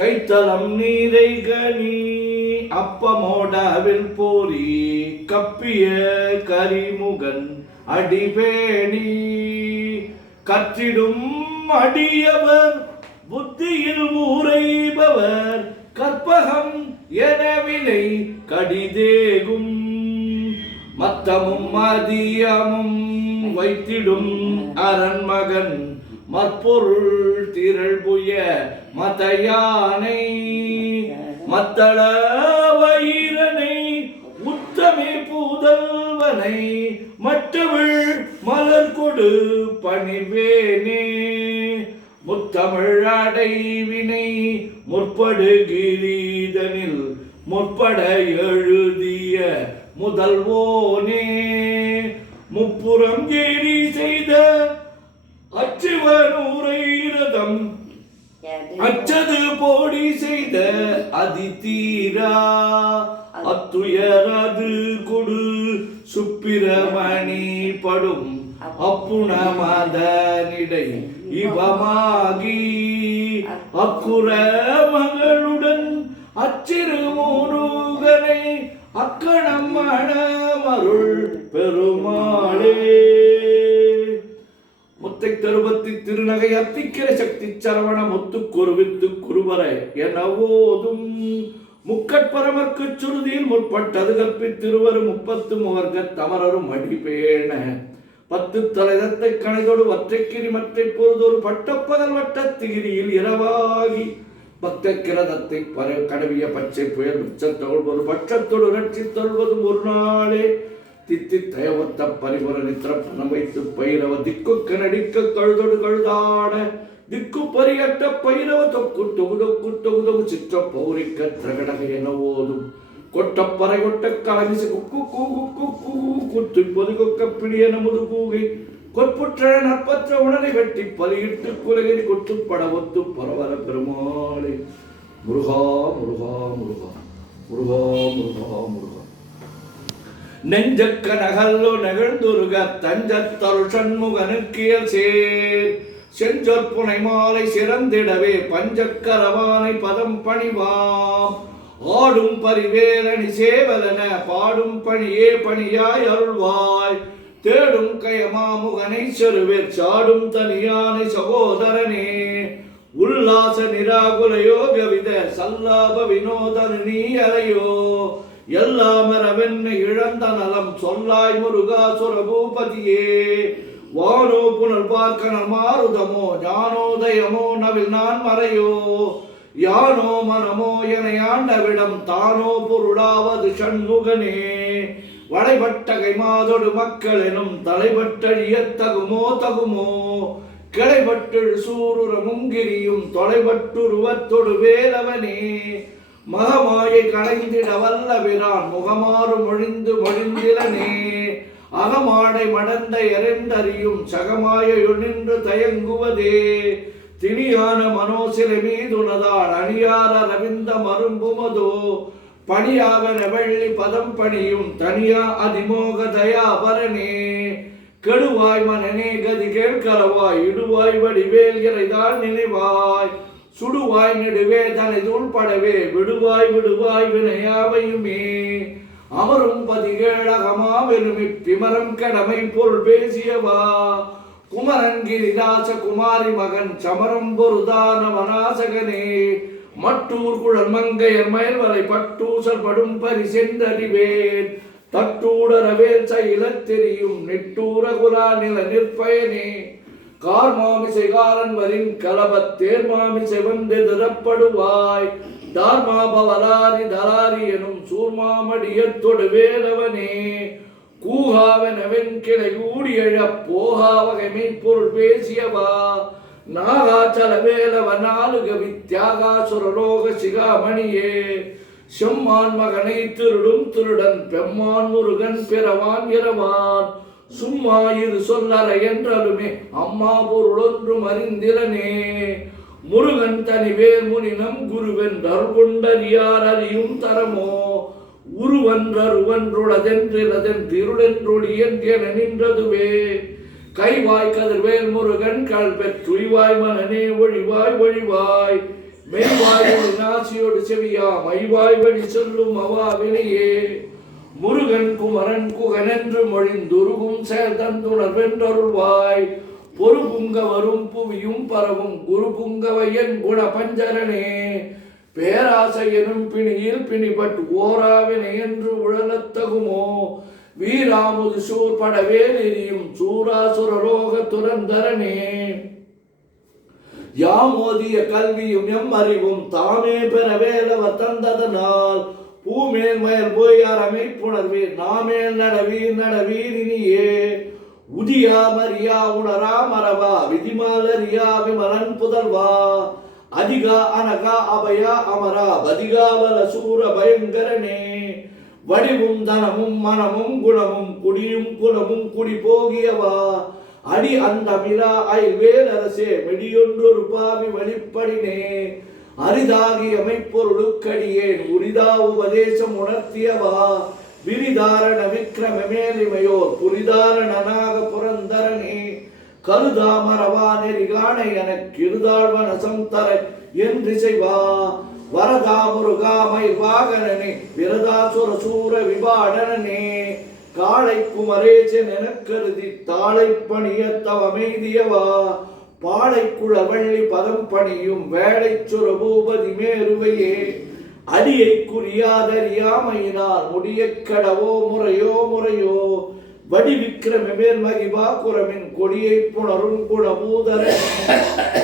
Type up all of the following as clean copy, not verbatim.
கைத்தலம் நீரை கனி அப்பமோடாவில் போரி கப்பிய கரிமுகன் அடிபேணி கற்றிடும் அடியவர் புத்தியில் ஊரைபவர் கற்பகம் எனவினை கடிதேகும் மத்தமும் மதியமும் வைத்திடும் அரண்மகன் மற்பொருள் திரள்புய மதையானை மத்தள வயிரனை உத்தமே புதல்வனை மற்றவள் மலர் கொடு பணிவேனே முத்தமிழ் அடைவினை முற்படுகிறீதனில் முற்பட எழுதிய முதல்வோனே முப்புறம் ஏறி செய்த அச்சுவனூரைரதம் அச்சது போடி செய்த அதிதீரா அத்துயரது கொடு சுப்பிரமணி படும் அப்புண மதனிடை இவமாகி அக்குற மகளுடன் அச்சிறு முருகனை அக்கணம் மணமருள் பெருமாளே முத்தை தருவத்தி திருநகை அத்திக்கிற சக்தி சரவண முத்து குருவித்து குருவரை என ஓதும் முக்கட்பரமர்க்கு சுருதியில் முற்பட்டது கற்பித்திருவரும் 30 முகர்க தமரரும் அடிபேண 10 தலைதத்தை கணைதோடு ஒற்றைக்கிரி மற்றை பொழுதொரு பட்டப்பகல் வட்டத்திகிரியில் இரவாகி பக்த கிரதத்தை கடவிய பச்சை புயல் உச்சத்தொழுவது பட்சத்தோடு ரட்சி தொழுவதும் ஒரு நாளே தித்தி தயவத்த பரிபுர நித்திரப்பணம் வைத்து பயிரவ திக்கு கனடிக்க கழுதொடு கழுதாட திக்கு பரியட்ட பயிரவ தொக்கு தொகுடொக்கு தொகுதொகு சிற்ற பௌரிக்க திரகடக என ஓதும் கொட்டப்பறை கொட்ட கலகிசு குக்கு கூகு குத்து பொது கொக்க பிடியன முது கூகை கொற்புற்ற நற்பற்ற உணரை வெட்டி பலியிட்டு குலகிரி கொட்டுப்பட ஒத்து பரவர பெருமாளே முருகா முருகா முருகா முருகா முருகா முருகா நெஞ்சக்க நகல்லோ நெகழ்ந்துருக தஞ்சத்தருள் சண்முகனுக்கியல் சேர் செஞ்சொற்புனை மாலை சிறந்திடவே பஞ்சக்கரவானை பதம் பணிவாம் ஆடும் பரிவேலனி சேவலன பாடும் பணியே பணியாய் அருள்வாய் தேடும் கயமாமுகனை செருவேர் சாடும் தனியானை சகோதரனே உல்லாச நிராகுல யோகவித சல்லாப வினோதன் நீ அலையோ எல்லாமரவென்னை இழந்த நலம் சொல்லாய் முருகாசுர பூபதியே வானோ புனல் பார்க்கண மாருதமோ ஞானோதயமோ நவில் நான் மறையோ யானோ மனமோ என ஆண்டவிடம் தானோ பொருளாவது சண்முகனே வளைபட்டகை மாதொடு மக்கள் எனும் தலைபட்டழிய தகுமோ தகுமோ கிளைபட்டு சூருர முங்கிரியும் தொலைபட்டுருவத்தொடு வேலவனே மகமாயை களைந்திட வல்லவிரான் முகமாறு மொழிந்து மொழிந்திலனே அகமாடை மடந்த எரெண்டறியும் சகமாயொ நின்று தயங்குவதே திணியான மனோசிலை மீதுனதால் அணியார ரவிந்த மரும்புமதோ பணியாவன வெள்ளி பதம் பணியும் தனியா அதிமோக தயாபரனே கெடுவாய் மனநே கதி கேட்கலவாய் இடுவாய் வடிவேல் இறைதான் நினைவாய் சுடுவாய் நெடுவே தனை தூள்படவே விடுவாய் விடுவாய் வினையாவையுமே அமரும் பதிகேழகமாவெனுமி பிமரம் கடமை பொருள் பேசியவா குமரன் கிரிதாச குமாரி மகன் சமரம் பொருதான வனாசகனே மட்டூர் குழல் மங்கையர் மயல்வரை பட்டூசல் படும் பரிசென்றறிவேன் தட்டூடரவேல் செயலத் தெரியும் நெட்டூர குலா நில நிற்பயனே கார்மாமிசை காலன் வரின் கலபத் தேர்மாமிசை வந்து திறப்படுவாய் தார்மாபவராரி தராரி எனும் சூர்மாமடியத்தொடு வேலவனே கூகாவனவென் கிளை ஊடியழ போகாவகைமை பொருள் பேசியவா நாகாச்சல வேலவ நாலுக வித்யாகாசுரலோக சிகாமணியே செம்மான் மகனை திருடும் திருடன் பெம்மான் முருகன் பிறவான் இரவான் சும்மாயிரு சொல்லற என்றலுமே அம்மா பொருளொன்றும் அறிந்திரனே முருகன் தனிவேர் முனினம் குருவென்றர் கொண்டறியார் அறியும் தரமோ உருவன்றருவன்றுளதென்றிலதென் திருடென்றொழியன் என நின்றதுவே கைவாய் கதிர்வேல் முருகன் கல் பெற்றுய்வாய் மனநே ஒழிவாய் ஒழிவாய் மெய்வாயோடு நாசியோடு செவியா மைவாய்வழி சொல்லும் அவாவினையே முருகன் குமரன் குகனென்று மொழிந்துருகும் செயல்தந்துணர் வென்றருள்வாய் பொறுபுங்க வரும் புவியும் பரவும் குரு புங்கவையன் குண பஞ்சரனே பேராசை எனும் பிணியில் பிணிபட்டு ஓராவினை என்று உழலத்தகுமோ வீராமுது சூர்படவேல் எரியும் சூராசுரலோக துரந்தரனே யாமோதிய கல்வியும் எம் அறிவும் தாமே பெற வேலவர் தந்ததனால் பூமேல் மயல் போயார் அமைப்புணர்வீர் நாமேல் நடவீர் இனியே உதியா மரியா உணரா மரபா விதிமாலரியா விமலன் புதல்வா அதிகா அனகா அபயா அமரா பதிகாவல சூர பயங்கரனே வடிவும் தனமும் மனமும் குணமும் குடியும் குலமும் குடி போகியவா அடி அந்த மிலா ஐவேல் அரசே மெடியொன்றொரு பாவி வழிப்படினே அரிதாகி அமைப்பொருளுக்கடியேன் உரிதா உபதேசம் உணர்த்தியவா விரிதாரண விக்ரம மேலிமையோர் புரிதாரணனாக புரந்தரனே கருதாமரவா நெறிகாண எனக்கு இருதாழ்வனசம் தர என்று செய்வா வரதா முருகாமை வாகனனே விரதாசுர சூர விபாடனே காளை குமரேசன் என கருதி தாளை பணிய தவமைதியவா பாளை குளவள்ளி பதம் பணியும் வேளை சுர பூபதி மேருவையே அடியை குறியாதறியாமையினால் முடிய கடவோ முறையோ வடி விக்ரம மேல் மகிபா குரமின் கொடியை புணரும் குணமூதர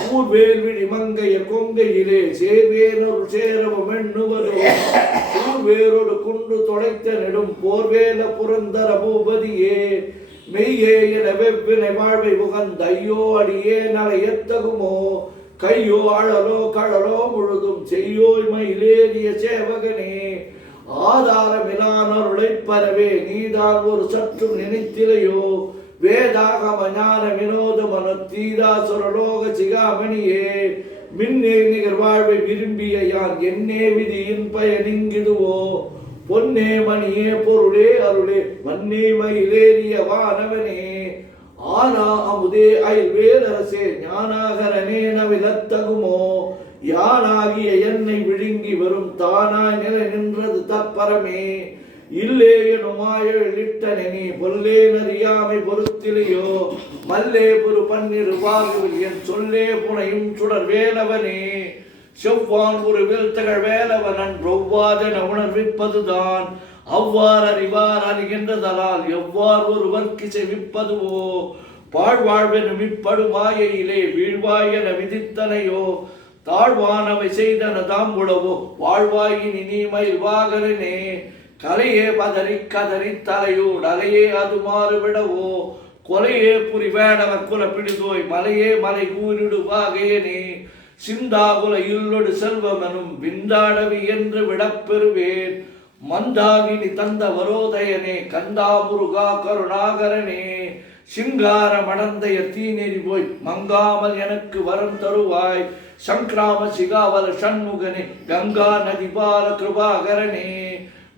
ஊர்வேல்விழி மங்கைய கொங்கையிலே சேர்வேனொரு சேரவும் எண்ணுவதோ ஊர்வேரோடு குன்று தொலைத்த நெடும் போர்வேல புரந்தர பூபதியே மெய்யே என வெவ்வினை வாழ்வை உகந்த ஐயோ அடியே நலை எத்தகுமோ கையோ அழலோ கடலோ முழுதும் செய்யோய் மயிலேறிய சேவகனே ஆதாரமிலானருளை பரவே நீதான் ஒரு சற்றும் நினைத்திலையோ வேதாகம ஞான வினோத மனு தீதாசுரலோக சிகாமணியே மின்னே நிகர் வாழ்வை விரும்பிய யான் என்னே விதியின் பயனிங்கிடுவோ பொன்னே மணியே பொருளே அருளே மன்னே மயிலேறிய வானவனே ஆனா அமுதே ஐவேலரசே ஞானாகரனே நவிலத்தகுமோ யானாகிய என்னை விழுங்கி வரும் தானாய் நிலை நின்றது தற்பரமே இல்லே எனுமாயிட்டனே பொல்லே நறியாமை பொறுத்திலையோ மல்லே பொறு பன்னிரு பாகுவில் என் சொல்லே புனையும் சுடர் வேலவனே செவ்வான் ஒரு வில்தகழ் வேலவன் அன்றொவ்வாதென உணர்விப்பதுதான் அவ்வாறு அறிவார் அறிகின்றதலால் எவ்வாறு ஒருவர்க்கு செவிப்பதுவோ பாழ்வாழ்வெனும் இப்படுமாயிலே வீழ்வாய் என விதித்தனையோ தாழ்வானவை செய்தன தாம்புளவோ வாழ்வாயின் இனிமையில் வாகரனே கலையே பதறி கதறி தலையோடு அலையே அது மாறுவிடவோ கொலையே புரி வேடவர் குல பிடிதோய் மலையே மலை கூறிடு வாகையனே சிந்தாகுல இல்லொடு செல்வமெனும் விந்தாடவி என்று விடப்பெறுவேன் மந்தாகினி தந்த வரோதயனே கந்தா முருகா கருணாகரனே சிங்கார மடந்தைய தீநெறி போய் மங்காமல் எனக்கு வரம் தருவாய் சங்கிராம சிகாவல சண்முகனே கங்கா நதிபால கிருபாகரனே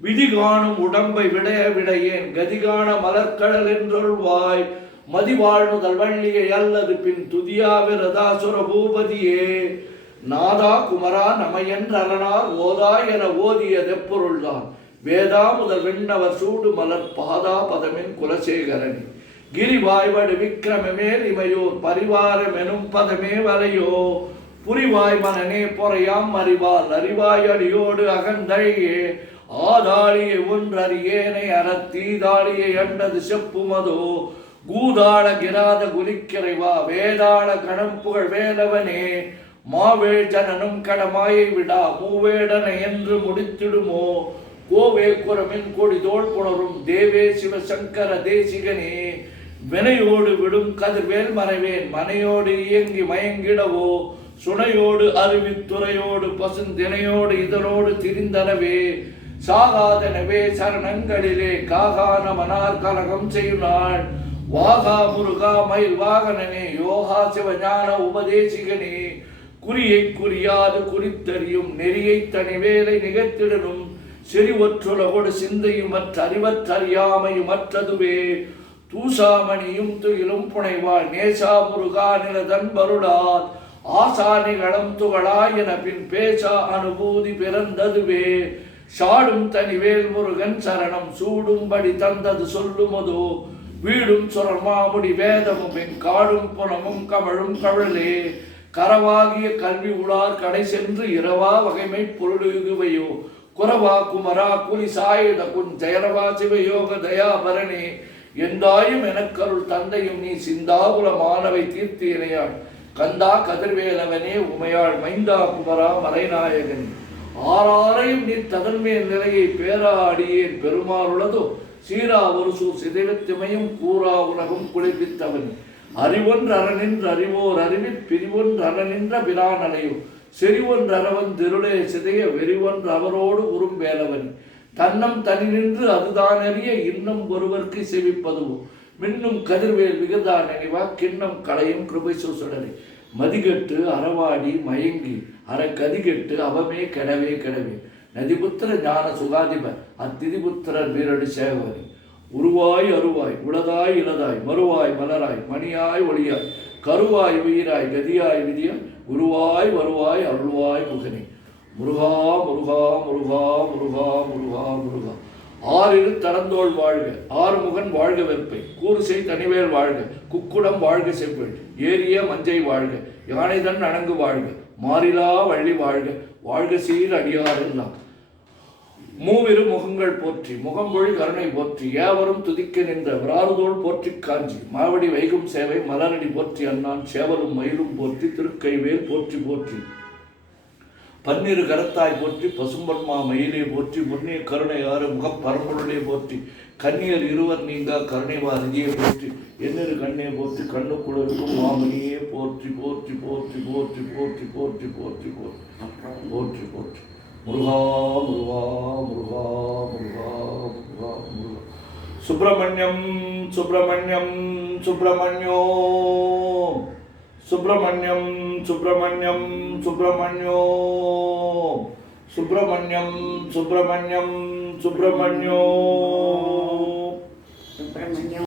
விதிகாணும் உடம்பை விடையேன் கதிகான மலர்கடல் என்றொருள்வாய் மதிவாழ்நுதல் வள்ளியை அல்லது பின் துதியாவிரதாசுர பூபதியே நாதா குமரா நமையன்றனார் ஓதா என ஓதியதெப்பொருள்தான் வேதா முதல் விண்ணவர் சூடு மலர் பாதா பதமின் குலசேகரனே கிரிவாய்வடு விக்ரமமேல் இமையோர் பரிவாரம் எனும் பதமே வலையோ புரிவாய் மனனே பொறையாம் அறிவால் அறிவாய் அடியோடு அகந்தழையே ஆதாளியை ஒன்றறியேனை அறத்தீதாளியை அண்டது செப்புமதோ கூதாள கிராத குலிக்கிறைவா வேதாள கணம் புகழ் வேலவனே மாவே ஜனனும் கடமாயை விடா மூவேடனை என்று முடித்திடுமோ கோவே குரமின் கொடி தோல் புணரும் தேவே சிவசங்கர தேசிகனே வினையோடு விடும் கதிர்வேல் மறைவேன் மனையோடு இயங்கி மயங்கிடவோ சுனையோடு அருவித்துறையோடு பசுந்தினையோடு இதனோடு திரிந்தனவே சாகாதனவே சரணங்களிலே காகான மனார் கலகம் செய்யுநாள் வாகா முருகா மயில் வாகனனே யோகா சிவஞான உபதேசிகனே குறியை குறியாது குறித்தறியும் நெறியை தனிவேலை நிகழ்த்திடனும் செறிவற்றுலகோடு சிந்தையும் மற்ற அறிவற்றறியாமையும் மற்றதுவே தூசாமணியும் துயிலும் புனைவாள் நேசா முருகா நிலதன் பருடால் ஆசானிகளம் துகளாயன பின் பேசா அனுபூதி பிறந்ததுவே. சாடும் தனிவேல் முருகன் சரணம் சூடும்படி தந்தது சொல்லுமதோ. வீடும் சுரமாமுடி வேதமும் காடும் புனமும் கமழும் கழலே. கரவாகிய கல்வி உளார் கடை சென்று இரவா வகைமை பொருளுகுவையோ. குரவா குமரா குலி சாயுத குன் ஜெயரவா சிவயோக தயாபரணே. எந்தாயும் எனக்கருள் தந்தையும் நீ சிந்தாகுல மாணவை தீர்த்து இணையாள். கந்தா கதிர்வேலவனே உமையாள் மைந்தா குமரா மலைநாயகன். ஆறாரையும் நீ தகன்மேல் நிலையை பேரா அடியேன் பெருமாறுள்ளதோ. சீரா ஒரு சூர் சிதைவத்திமையும் கூறா உலகம் குளிர்வித்தவன். அறிவொன்று அறநின்ற அறிவோர் அறிவில் பிரிவொன்று அறநின்ற பிரானலையோ. செறிவொன்று அறவன் திருளே சிதைய வெறிவொன்று அவரோடு உறும்பேலவன். தன்னம் தனி நின்று அதுதான் அறிய இன்னும் ஒருவர்க்கு செவிப்பதுவோ. மின்னும் கதிர்வேல் விகதா நினைவா கிண்ணம் களையும் கிருபை சுடரை. மதிகட்டு அறவாடி மயங்கி அற கதிகெட்டு அவமே கெடவே கெடவே. நதிபுத்திர ஞான சுகாதிப அத்திதிபுத்திரர் வீரடி சேவரி. உருவாய் அருவாய் உளதாய் இளதாய் மறுவாய் மலராய் மணியாய் ஒளியாய் கருவாய் உயிராய் கதியாய் விதியாய் உருவாய் வருவாய் அருள்வாய் முகனே. முருகா முருகா முருகா முருகா முருகா முருகா. ஆறிரு தடந்தோள் வாழ்க ஆறுமுகன் வாழ்க வெற்பை. கூறுசை தனிவேல் வாழ்க குக்குடம் வாழ்க செவ்வேள். ஏரிய மஞ்சை வாழ்க யானைதன் அணங்கு வாழ்க. மாறிலா வள்ளி வாழ்க வாழ்க சீர் அடியாரெல்லாம். மூவிரு முகங்கள் போற்றி முகம்பொழி கருணை போற்றி. ஏவரும் துதிக்க நின்ற விராறுதோள் போற்றி காஞ்சி. மாவடி வைகும் சேவை மலரடி போற்றி அண்ணான். சேவலும் மயிலும் போற்றி திருக்கைவேல் போற்றி போற்றி. பன்னிரு கரத்தாய் போற்றி பசும்பன்மா மயிலே போற்றி. முன்னிய கருணை ஆறு முகம் பரம்பொருளே போற்றி. கன்னியர் இருவர் நீங்கா கருணைவா நிதியை போற்றி. எண்ணிரு கண்ணே போற்றி கண்ணுக்குளருக்கும் மாமணியே போற்றி போற்றி போற்றி போற்றி போற்றி போற்றி போற்றி போற்றி போற்றி போற்றி. முருகா முருகா முருகா முருகா முருகா முருகா. சுப்பிரமணியம் சுப்பிரமணியம் சுப்பிரமணியோ. சுப்பிரமணியம் சுப்பிரமணியம் சுப்பிரமணியோ. சுப்பிரமணியம் சுப்பிரமணியம் சுப்பிரமணியோ.